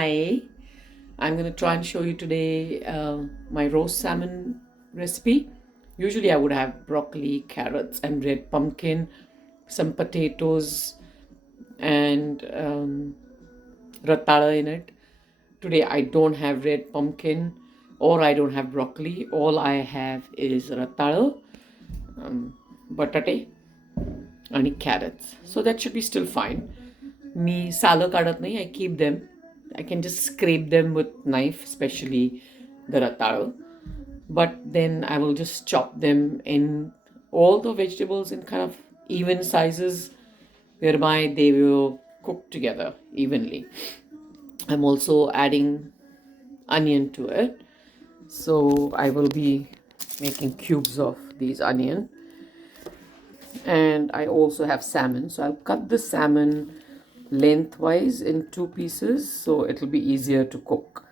Hi, I'm going to try and show you today my roast salmon recipe. Usually, I would have broccoli, carrots, and red pumpkin, some potatoes, and ratala in it. Today, I don't have red pumpkin or I don't have broccoli. All I have is ratala, batate, and carrots. So that should be still fine. Me सालं काढत नाही. I keep them. I can just scrape them with knife, especially the rataro. But then I will just chop them in all the vegetables in kind of even sizes, whereby they will cook together evenly. I'm also adding onion to it. So I will be making cubes of these onion. And I also have salmon. So I'll cut the salmon lengthwise in two pieces so it'll be easier to cook.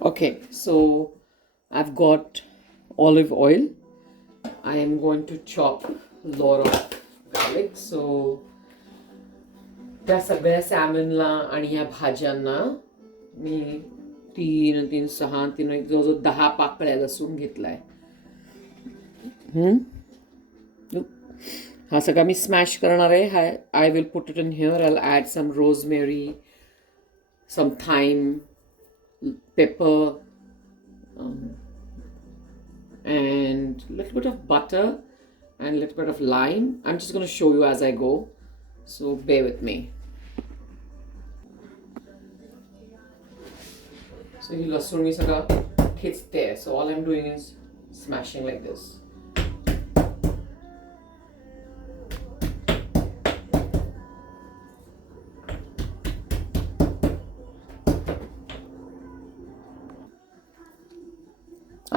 Okay, so I've got olive oil. I am going to chop a lot of garlic. So त्या सगळ्या सॅमनला आणि या भाज्यांना मी तीन तीन सहा तीन एक जवळजवळ 10 पाकळ्या लसूण घेतलाय. हा सगळा मी स्मॅश करणार आहे. I will put it in here. I will add some rosemary, some thyme, pepper, and a little bit of butter and a little bit of lime. I'm just going to show you as I go, so bear with me. So he lasun mi saga hits there. So all I'm doing is smashing like this.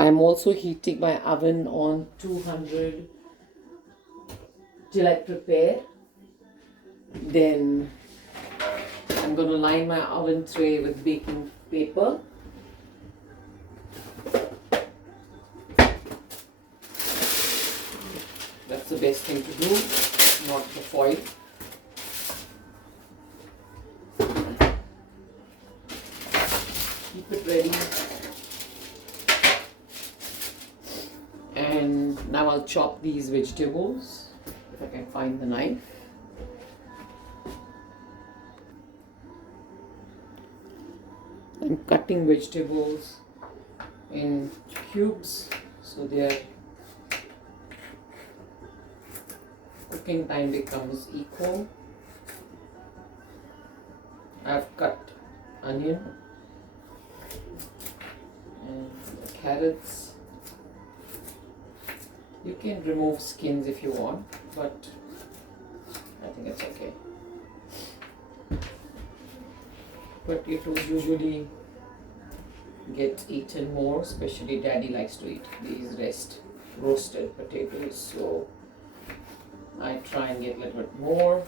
I am also heating my oven on 200 till I prepare. Then I'm going to line my oven tray with baking paper. That's the best thing to do, not the foil. Keep it ready. And now I'll chop these vegetables, if I can find the knife. I'm cutting vegetables in cubes so their cooking time becomes equal. I've cut onion and carrots. You can remove skins if you want, but I think it's okay. Potatoes usually get eaten more, especially Daddy likes to eat these roasted potatoes, so I try and get a little bit more.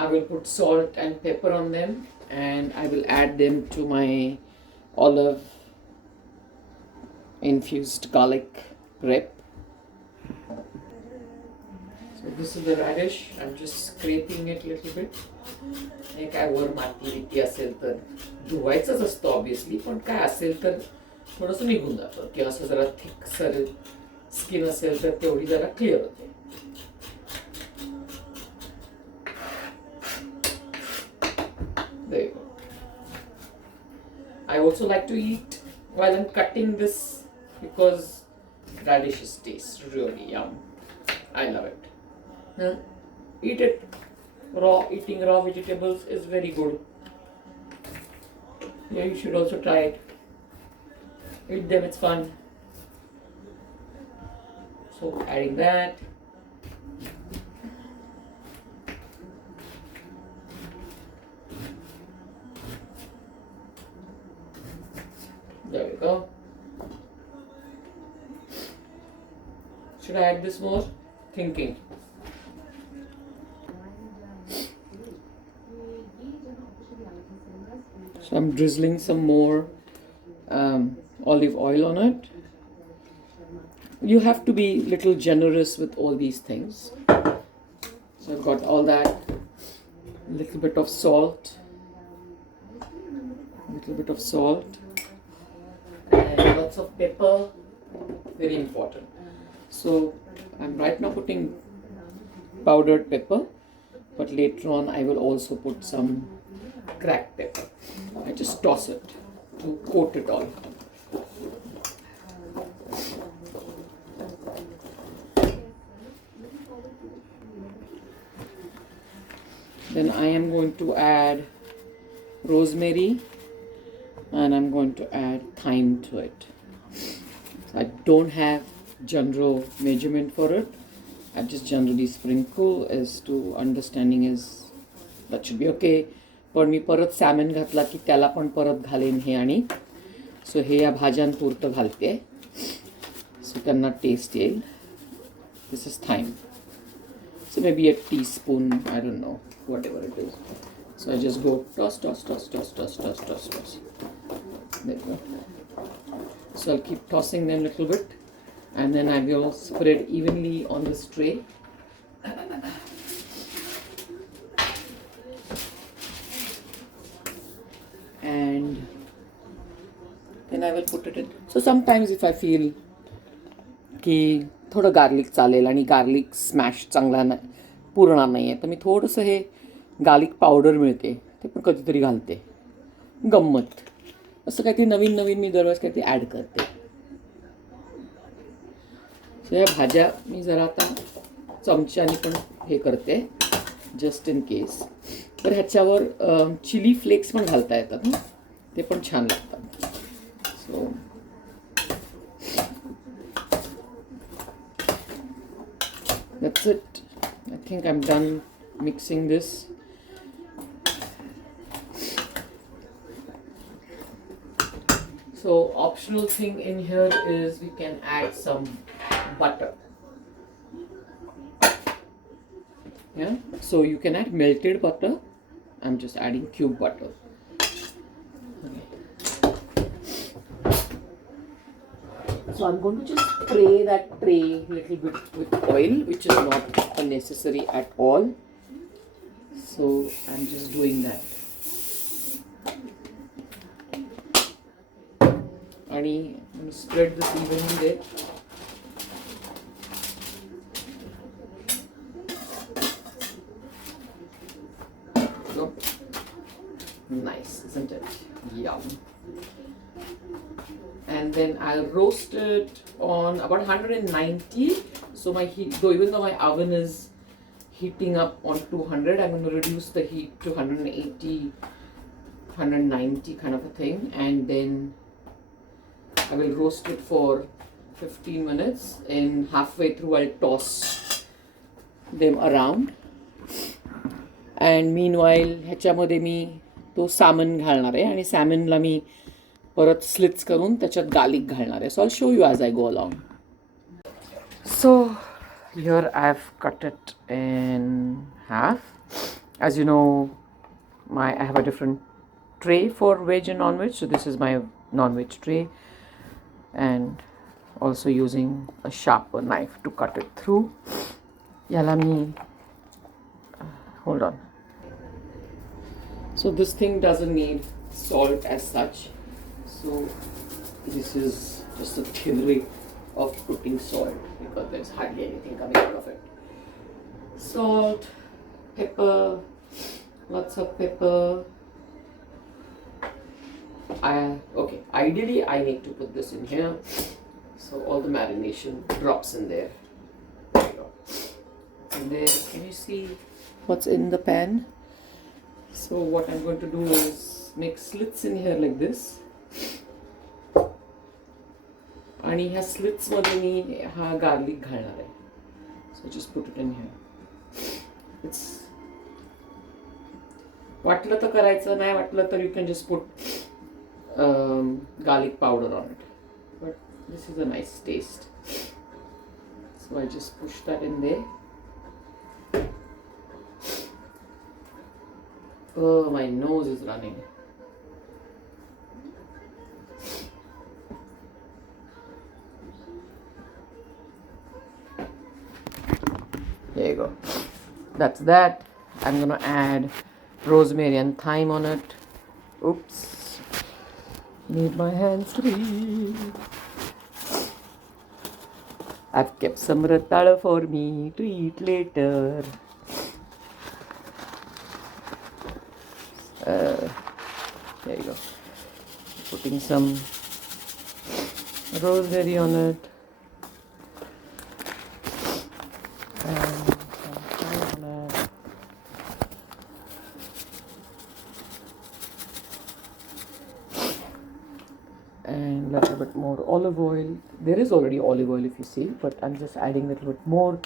I will put salt and pepper on them, and I will add them to my olive infused garlic prep. So this is the radish. I'm just scraping it a little bit. हे काय वर माती बिती असेल तर धुवायचंच असतं obviously, पण काय असेल तर थोडंसं निघून जातं, की असं जरा थिक सर स्किन असेल तर तेवढी जरा क्लिअर होते. There you go. I also like to eat while I'm cutting this because radishes taste really yum. I love it. Eat it raw. Eating raw vegetables is very good. Yeah, you should also try it. Eat them, it's fun. So adding that. There we go. Should I add this more? Thinking. So I'm drizzling some more olive oil on it. You have to be little generous with all these things. So I've got all that. A little bit of salt. And lots of pepper. Very important. So I'm right now putting powdered pepper, but later on I will also put some cracked pepper. I just toss it to coat it all. Then I am going to add rosemary and I'm going to add thyme to it. So I don't have general measurement for it. I just generally sprinkle as to understanding is that should be okay. पण मी परत सॅमन घातला की त्याला पण परत घालेन हे आणि सो हे या भाज्यांपुरतं घालते सो त्यांना टेस्ट येईल. This is thyme. So maybe a teaspoon, I don't know, whatever it is. So I just go toss. There you go. So I'll keep tossing them a little bit and then I will spread evenly on this tray. And then I will put it in. So sometimes if I feel की थोडं garlic चालेल आणि garlic smash चांगला नाही पुरणार नाही आहे तर मी थोडंसं हे गार्लिक पावडर मिळते ते पण कधीतरी घालते. गंमत असं काहीतरी नवीन मी दरवेळेस काहीतरी ॲड करते. ह्या भाज्या मी जरा आता चमच्याने पण हे करते जस्ट इन केस. तर ह्याच्यावर चिली फ्लेक्स पण घालता येतात ना ते पण छान लागतात. सो that's it. I think I'm done mixing this. So optional thing in here is we can add some butter. Yeah, so you can add melted butter. I'm just adding cube butter. So I'm going to just spray that tray a little bit with oil, which is not necessary at all. So I'm just doing that. And I'm going to spread this evenly there. So nice, isn't it? Yum. And then I'll roast it on about 190. So my heat, even though my oven is heating up on 200, I'm going to reduce the heat to 180, 190 kind of a thing. And then I will roast it for 15 minutes. And halfway through, I'll toss them around. And meanwhile, ह्याच्यामध्ये मी तो salmon घालणार आहे आणि salmonला मी परत slits करून त्याच्यात garlic घालणार आहे. So I show you as I go along. So here I have cut it in half. As you know I have a different tray for veg and non veg. So this is my non veg tray and also using a sharper knife to cut it through. याला मी hold on. So this thing doesn't need salt as such. So this is just a theory of putting salt because there's hardly anything coming out of it. Salt, pepper, lots of pepper. Okay, ideally I need to put this in here so all the marination drops in there. There you go. And then can you see what's in the pan? So what I'm going to do is make slits in here like this. आणि ह्या स्लिट्समध्ये मी हा garlic घालणार आहे. So just put it in here. It's वाटलं तर करायचं, नाही वाटलं तर you can just put garlic powder on it. But this is a nice taste. So I just push that in there. Oh, my nose is running. There you go. That's that. I'm gonna add rosemary and thyme on it. Oops. Need my hands free. I've kept some rattala for me to eat later. There you go. Putting some rosemary on it. And some thyme on it. And a little bit more olive oil. There is already olive oil if you see, but I'm just adding a little bit more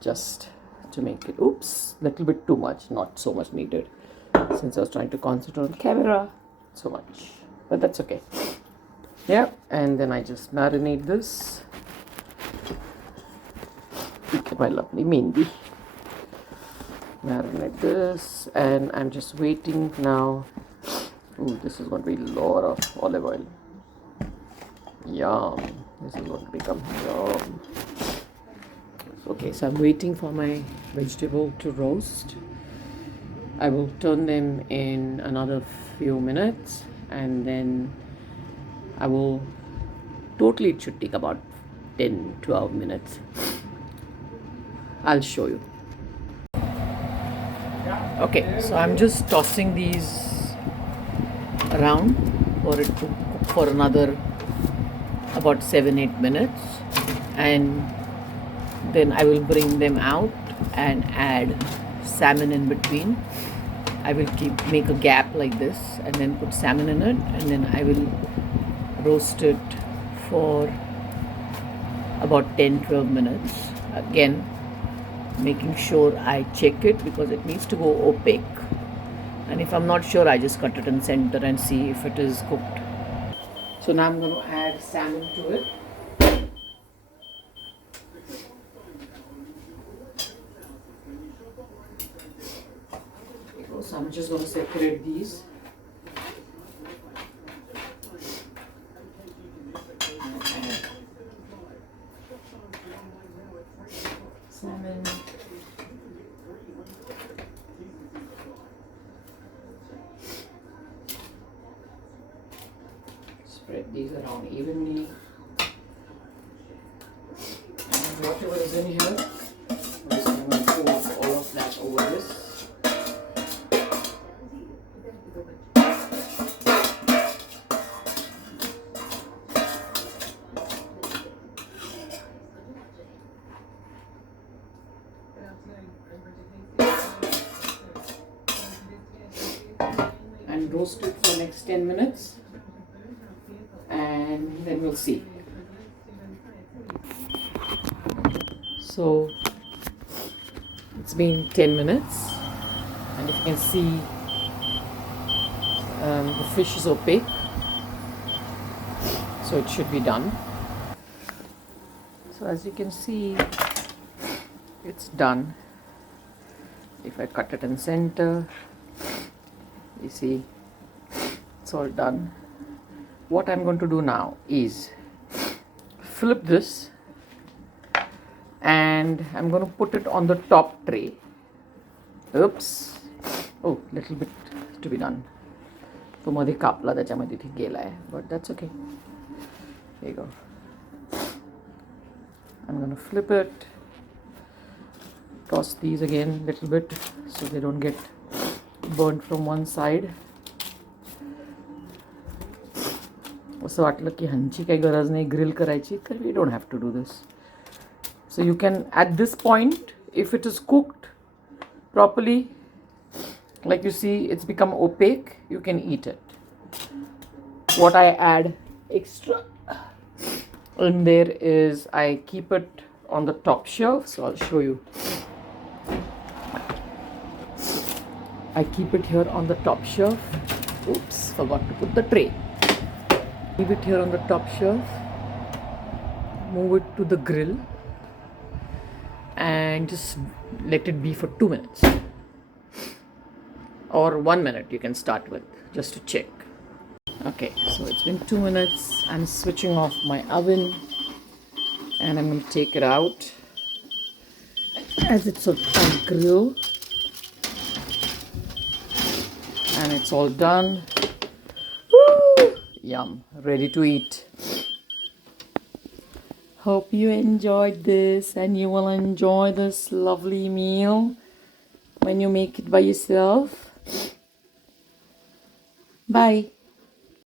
just to make it, oops, little bit too much, not so much needed since I was trying to concentrate on camera so much, but that's okay. Yeah, and then I just marinate this. Look at my lovely Mindy. Marinate this, and I'm just waiting now. Ooh, this is going to be a lot of olive oil. Yum. This is going to become yum. Okay, so I'm waiting for my vegetable to roast. I will turn them in another few minutes, and then I will totally, it should take about 10-12 minutes. I'll show you. Okay, so I'm just tossing these around for it to cook for another about 7-8 minutes, and then I will bring them out and add salmon in between. I will make a gap like this and then put salmon in it, and then I will roast it for about 10-12 minutes. Again, making sure I check it because it needs to go opaque, and if I'm not sure, I just cut it in center and see if it is cooked. So now I'm going to add salmon to it. So I'm just going to separate these. Salmon. Spread these around evenly. And whatever is in here, I'm just going to pour all of that over this. And roast it for next 10 minutes, and then we'll see. So it's been 10 minutes, and if you can see, the fish is opaque, so it should be done. So as you can see, it's done. If I cut it in center, you see it's all done. What I'm going to do now is flip this, and I'm going to put it on the top tray. Oops. Oh, little bit to be done. तो मध्ये कापला त्याच्यामध्ये ती गेलाय, but that's okay. There you go. I'm going to flip it. Toss these again a little bit so they don't get burnt from one side. असं वाटलं की ह्यांची काही गरज नाही ग्रिल करायची, तर we don't have to do this. So you can, at this point, if it is cooked properly, like you see, it's become opaque, you can eat it. What I add extra in there is I keep it on the top shelf, so I'll show you. I keep it here on the top shelf. Oops, forgot to put the tray. Leave it here on the top shelf. Move it to the grill and just let it be for 2 minutes. Or 1 minute you can start with, just to check. Okay, so it's been 2 minutes. I'm switching off my oven and I'm going to take it out as it's on grill, and it's all done. Woo! Yum, ready to eat. Hope you enjoyed this and you will enjoy this lovely meal when you make it by yourself. Bye.